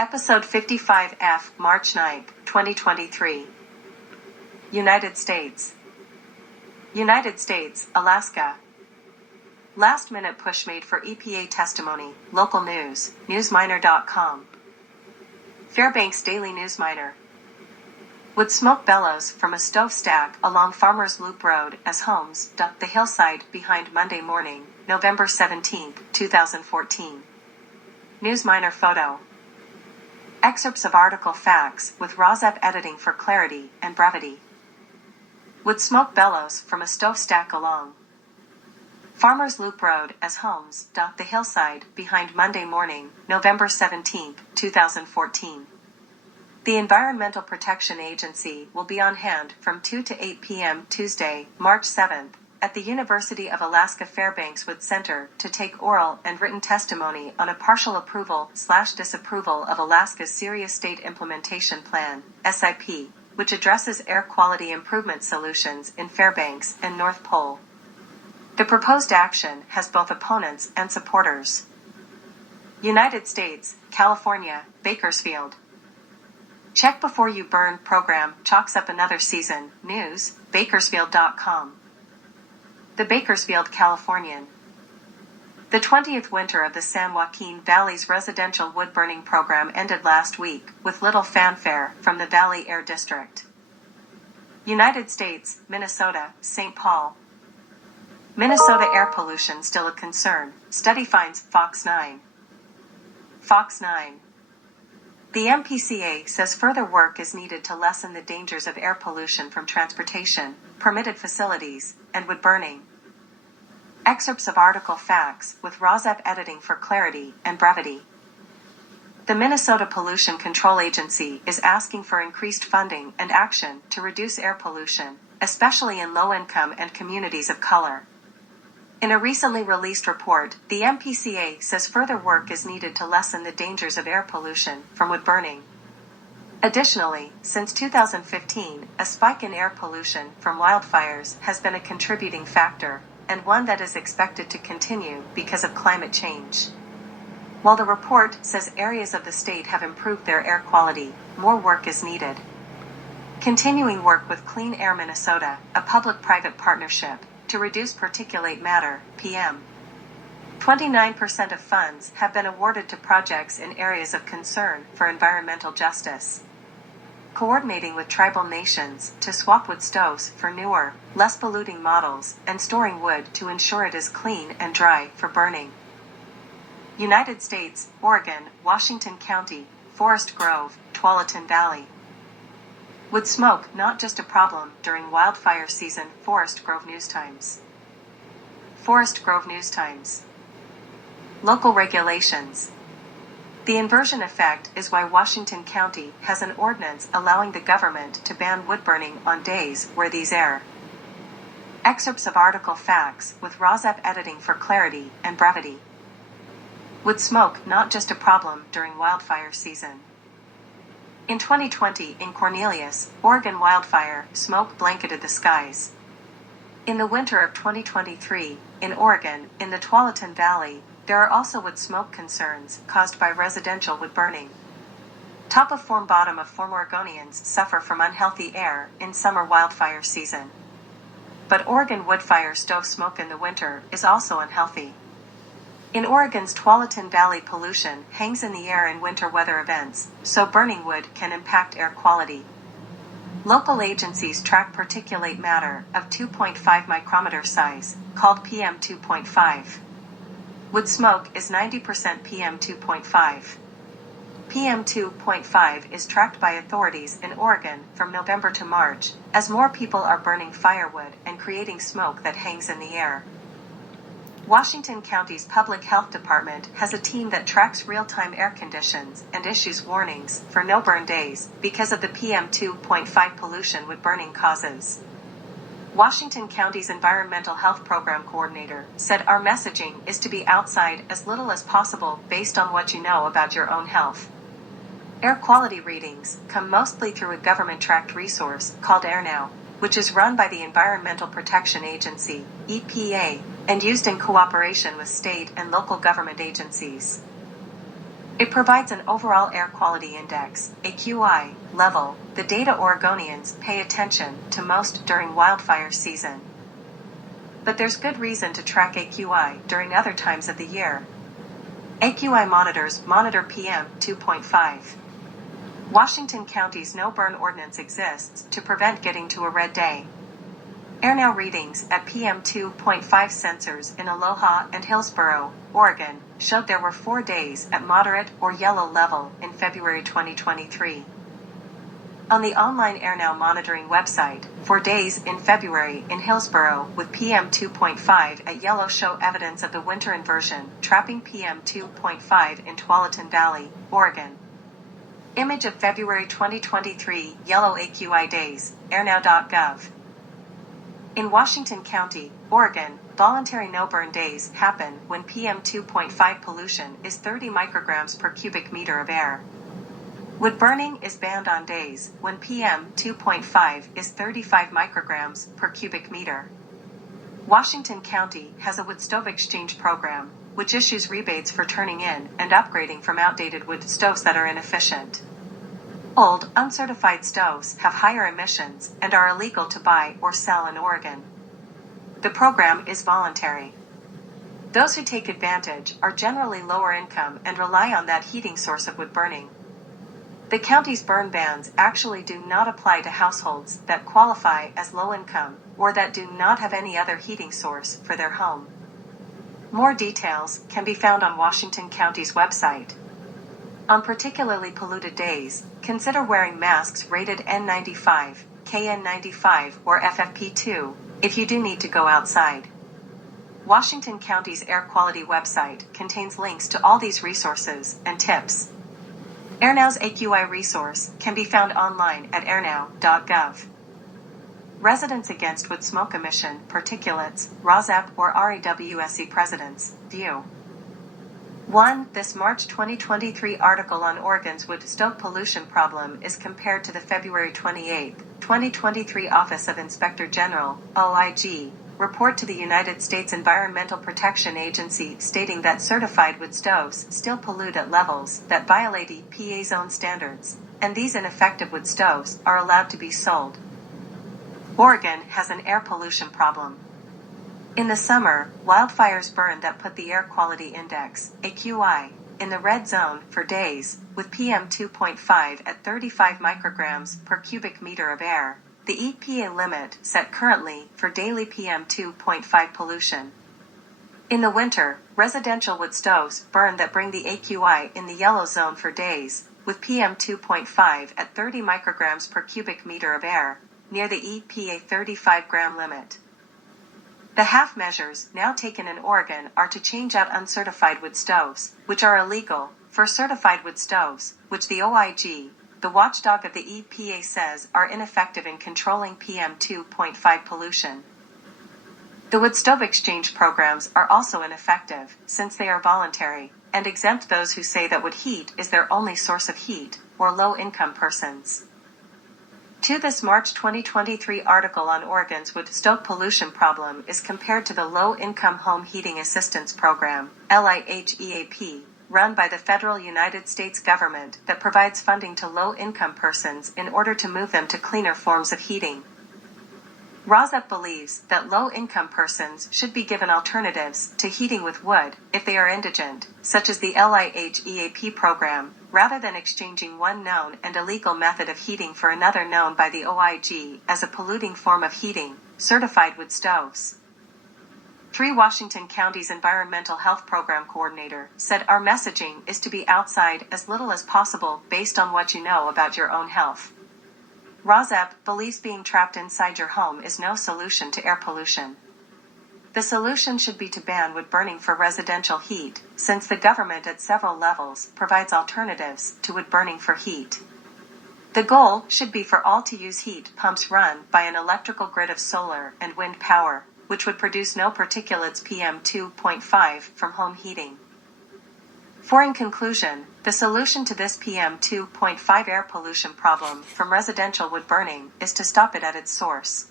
Episode 55F, March 9, 2023. United States. United States, Alaska. Last-minute push made for EPA testimony. Local news, newsminer.com. Fairbanks Daily Newsminer. Wood smoke bellows from a stove stack along Farmers Loop Road as homes duck the hillside behind Monday morning, November 17, 2014. Newsminer photo. Excerpts of article facts with ROSEP editing for clarity and brevity. Wood smoke bellows from a stove stack along Farmers Loop Road as homes dot the hillside behind Monday morning, November 17, 2014. The Environmental Protection Agency will be on hand from 2 to 8 p.m. Tuesday, March 7th, at the University of Alaska Fairbanks Wood Center to take oral and written testimony on a partial approval/disapproval of Alaska's Serious State Implementation Plan, SIP, which addresses air quality improvement solutions in Fairbanks and North Pole. The proposed action has both opponents and supporters. United States, California, Bakersfield. Check Before You Burn program chalks up another season. News, Bakersfield.com. The Bakersfield Californian. The 20th winter of the San Joaquin Valley's residential wood-burning program ended last week, with little fanfare from the Valley Air District. United States, Minnesota, St. Paul. Minnesota air pollution still a concern, study finds Fox 9. Fox 9. The MPCA says further work is needed to lessen the dangers of air pollution from transportation, permitted facilities, and wood burning. Excerpts of article facts with ROSEP editing for clarity and brevity. The Minnesota Pollution Control Agency is asking for increased funding and action to reduce air pollution, especially in low-income and communities of color. In a recently released report, the MPCA says further work is needed to lessen the dangers of air pollution from wood burning. Additionally, since 2015, a spike in air pollution from wildfires has been a contributing factor, and one that is expected to continue because of climate change. While the report says areas of the state have improved their air quality, more work is needed. Continuing work with Clean Air Minnesota, a public-private partnership, to reduce particulate matter, PM. 29% of funds have been awarded to projects in areas of concern for environmental justice. Coordinating with tribal nations to swap wood stoves for newer, less polluting models, and storing wood to ensure it is clean and dry for burning. United States, Oregon, Washington County, Forest Grove, Tualatin Valley. Wood smoke not just a problem during wildfire season. Forest Grove News Times. Forest Grove News Times. Local regulations. The inversion effect is why Washington County has an ordinance allowing the government to ban wood burning on days where these air. Excerpts of article facts with ROSEP editing for clarity and brevity. Wood smoke not just a problem during wildfire season. In 2020, in Cornelius, Oregon wildfire smoke blanketed the skies. In the winter of 2023, in Oregon, in the Tualatin Valley, there are also wood smoke concerns caused by residential wood burning. Top of form bottom of form Oregonians suffer from unhealthy air in summer wildfire season. But Oregon wood fire stove smoke in the winter is also unhealthy. In Oregon's Tualatin Valley, pollution hangs in the air in winter weather events, so burning wood can impact air quality. Local agencies track particulate matter of 2.5 micrometer size, called PM2.5. Wood smoke is 90% PM2.5. PM2.5 is tracked by authorities in Oregon from November to March, as more people are burning firewood and creating smoke that hangs in the air. Washington County's Public Health Department has a team that tracks real-time air conditions and issues warnings for no-burn days because of the PM2.5 pollution wood burning causes. Washington County's Environmental Health Program Coordinator said our messaging is to be outside as little as possible based on what you know about your own health. Air quality readings come mostly through a government-tracked resource called AirNow, which is run by the Environmental Protection Agency, EPA, and used in cooperation with state and local government agencies. It provides an overall air quality index, AQI, level, the data Oregonians pay attention to most during wildfire season. But there's good reason to track AQI during other times of the year. AQI monitors monitor PM 2.5. Washington County's no burn ordinance exists to prevent getting to a red day. AirNow readings at PM 2.5 sensors in Aloha and Hillsboro, Oregon, showed there were 4 days at moderate or yellow level in February 2023. On the online AirNow monitoring website, 4 days in February in Hillsboro with PM 2.5 at yellow show evidence of the winter inversion, trapping PM 2.5 in Tualatin Valley, Oregon. Image of February 2023 yellow AQI days, airnow.gov. In Washington County, Oregon, voluntary no-burn days happen when PM 2.5 pollution is 30 micrograms per cubic meter of air. Wood burning is banned on days when PM 2.5 is 35 micrograms per cubic meter. Washington County has a wood stove exchange program, which issues rebates for turning in and upgrading from outdated wood stoves that are inefficient. Old, uncertified stoves have higher emissions and are illegal to buy or sell in Oregon. The program is voluntary. Those who take advantage are generally lower income and rely on that heating source of wood burning. The county's burn bans actually do not apply to households that qualify as low income or that do not have any other heating source for their home. More details can be found on Washington County's website. On particularly polluted days, consider wearing masks rated N95, KN95, or FFP2 if you do need to go outside. Washington County's air quality website contains links to all these resources and tips. AirNow's AQI resource can be found online at airnow.gov. Residents Against Wood Smoke Emission Particulates, ROSEP or REWSE Presidents, View. 1. This March 2023 article on Oregon's wood stove pollution problem is compared to the February 28, 2023 Office of Inspector General, OIG, report to the United States Environmental Protection Agency stating that certified wood stoves still pollute at levels that violate EPA zone standards, and these ineffective wood stoves are allowed to be sold. Oregon has an air pollution problem. In the summer, wildfires burned that put the air quality index, AQI, in the red zone for days, with PM 2.5 at 35 micrograms per cubic meter of air, the EPA limit set currently for daily PM 2.5 pollution. In the winter, residential wood stoves burn that bring the AQI in the yellow zone for days, with PM 2.5 at 30 micrograms per cubic meter of air, near the EPA 35-gram limit. The half measures now taken in Oregon are to change out uncertified wood stoves, which are illegal, for certified wood stoves, which the OIG, the watchdog of the EPA, says are ineffective in controlling PM 2.5 pollution. The wood stove exchange programs are also ineffective, since they are voluntary, and exempt those who say that wood heat is their only source of heat, or low-income persons. 2. This March 2023 article on Oregon's wood stove pollution problem is compared to the Low-Income Home Heating Assistance Program, LIHEAP, run by the federal United States government that provides funding to low-income persons in order to move them to cleaner forms of heating. ROSEP believes that low-income persons should be given alternatives to heating with wood if they are indigent, such as the LIHEAP program, rather than exchanging one known and illegal method of heating for another known by the OIG as a polluting form of heating, certified wood stoves. 3. Washington County's Environmental Health Program Coordinator said our messaging is to be outside as little as possible based on what you know about your own health. ROSEP believes being trapped inside your home is no solution to air pollution. The solution should be to ban wood burning for residential heat, since the government at several levels provides alternatives to wood burning for heat. The goal should be for all to use heat pumps run by an electrical grid of solar and wind power, which would produce no particulates PM 2.5 from home heating. For in conclusion, the solution to this PM 2.5 air pollution problem from residential wood burning is to stop it at its source.